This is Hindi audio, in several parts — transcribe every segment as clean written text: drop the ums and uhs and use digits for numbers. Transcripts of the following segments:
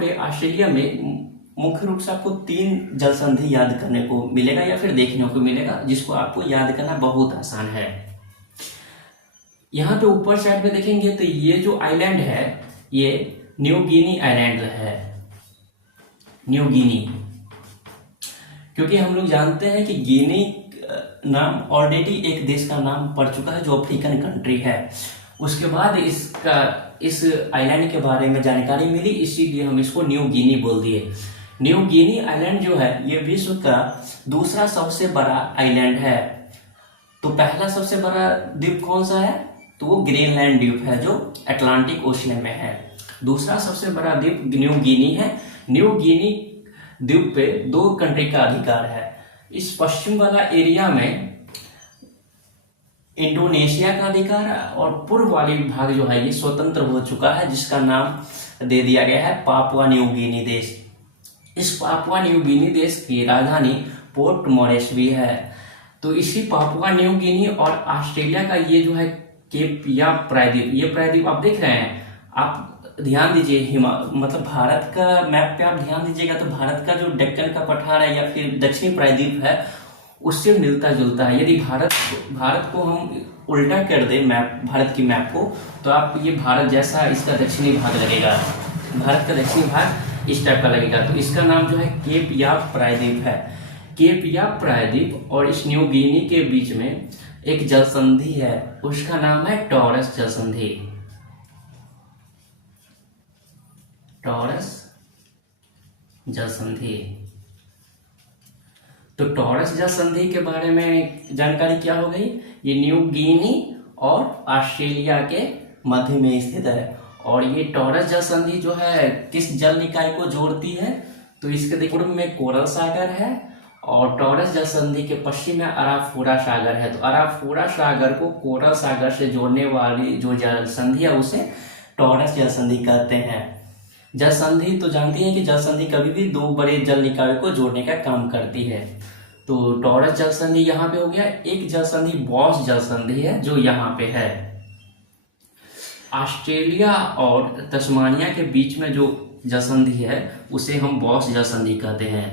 पे ऑस्ट्रेलिया में मुख्य रूप से आपको 3 जल संधि याद करने को मिलेगा या फिर देखने को मिलेगा, जिसको आपको याद करना बहुत आसान है। यहाँ पे ऊपर साइड में देखेंगे तो ये जो आइलैंड है ये न्यू गिनी आइलैंड है, न्यू गिनी। क्योंकि हम लोग जानते हैं कि गिनी नाम ऑलरेडी एक देश का नाम पड़ चुका है जो अफ्रीकन कंट्री है। उसके बाद इस आइलैंड के बारे में जानकारी मिली, इसीलिए हम इसको न्यू गिनी बोल दिए। न्यू गिनी आइलैंड जो है ये विश्व का दूसरा सबसे बड़ा आइलैंड है। तो पहला सबसे बड़ा द्वीप कौन सा है, तो वो ग्रीनलैंड द्वीप है जो अटलांटिक ओशियन में है। दूसरा सबसे बड़ा द्वीप न्यू गिनी है। न्यू गिनी द्वीप पे 2 कंट्री का अधिकार है। इस पश्चिम वाला एरिया में इंडोनेशिया का अधिकार है और पूर्व वाली भाग जो है ये स्वतंत्र हो चुका है, जिसका नाम दे दिया गया है पापुआ न्यू गिनी देश। इस पापुआ न्यू गिनी देश की राजधानी पोर्ट मोरेस्बी है। तो इसी पापुआ न्यू गिनी और ऑस्ट्रेलिया का ये जो है केप या प्रायद्वीप, ये प्रायद्वीप आप देख रहे हैं, आप ध्यान दीजिए मतलब भारत का मैप पे आप ध्यान दीजिएगा तो भारत का जो डेक्कन का पठार है या फिर दक्षिणी प्रायद्वीप है उससे मिलता जुलता है। यदि भारत को हम उल्टा कर दे मैप, भारत की मैप को, तो आप ये भारत जैसा इसका दक्षिणी भाग लगेगा, भारत का दक्षिणी भाग इस टाइप का लगेगा। तो इसका नाम जो है केप या प्रायद्वीप है। केप या प्रायद्वीप और इस न्यू गिनी के बीच में एक जल संधि है, उसका नाम है टॉरस जल संधि। टॉरस जल संधि। तो टॉरस जल संधि के बारे में जानकारी क्या हो गई, ये न्यू गिनी और ऑस्ट्रेलिया के मध्य में स्थित है। और ये टॉरस जल संधि जो है किस जल निकाय को जोड़ती है, तो इसके पूर्व में कोरल सागर है और टॉरस जल संधि के पश्चिम में अराफोरा सागर है। तो अराफोरा सागर को कोरल सागर से जोड़ने वाली जो जल संधि है उसे टॉरस जल संधि कहते हैं। जल संधि तो जानती है कि जल संधि कभी भी 2 बड़े जल निकायों को जोड़ने का काम करती है। तो टॉरस जल संधि यहाँ पे हो गया। एक जल संधि बॉस जल संधि है जो यहाँ पे है। ऑस्ट्रेलिया और तस्मानिया के बीच में जो जल संधि है उसे हम बॉस जल संधि कहते हैं।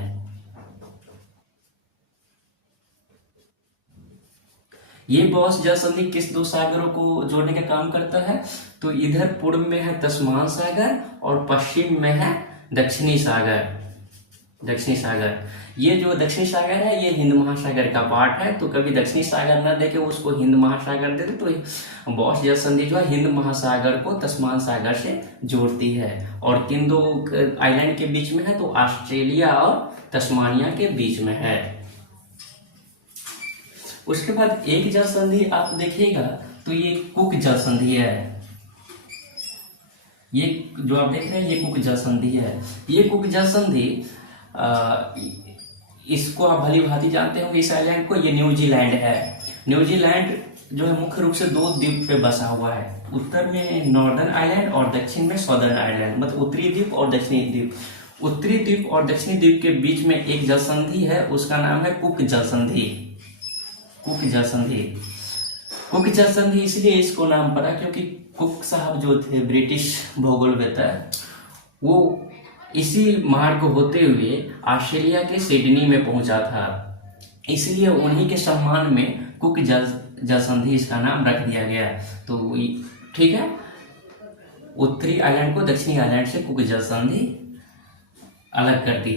ये बॉस जल संधि किस 2 सागरों को जोड़ने का काम करता है, तो इधर पूर्व में है तस्मान सागर और पश्चिम में है दक्षिणी सागर। दक्षिणी सागर, ये जो दक्षिणी सागर है ये हिंद महासागर का पार्ट है। तो कभी दक्षिणी सागर न देके उसको हिंद महासागर दे दे, तो बॉस जल संधि जो है हिंद महासागर को तस्मान सागर से जोड़ती है और किन 2 आइलैंड के बीच में है, तो ऑस्ट्रेलिया और तस्मानिया के बीच में है। उसके बाद एक जल संधि आप देखिएगा तो ये कुक जल संधि है। ये जो आप देख रहे हैं ये कुक जल संधि है। ये कुक जल संधि इसको आप भली भांति जानते होंगे इस आइलैंड को, ये न्यूजीलैंड है। न्यूजीलैंड जो है मुख्य रूप से 2 द्वीप पे बसा हुआ है, उत्तर में नॉर्दर्न आइलैंड और दक्षिण में सदर्न आइलैंड, मतलब उत्तरी द्वीप और दक्षिणी द्वीप। उत्तरी द्वीप और दक्षिणी द्वीप के बीच में एक जल संधि है, उसका नाम है कुक जल संधि। कुक जल संधि। कुक जल संधि इसलिए इसको नाम पड़ा क्योंकि कुक साहब जो थे ब्रिटिश भूगोलवेत्ता, वो इसी मार्ग होते हुए ऑस्ट्रेलिया के सिडनी में पहुंचा था, इसलिए उन्हीं के सम्मान में कुक जल संधि इसका नाम रख दिया गया। तो ठीक है, उत्तरी आइलैंड को दक्षिणी आइलैंड से कुक जल संधि अलग करती है।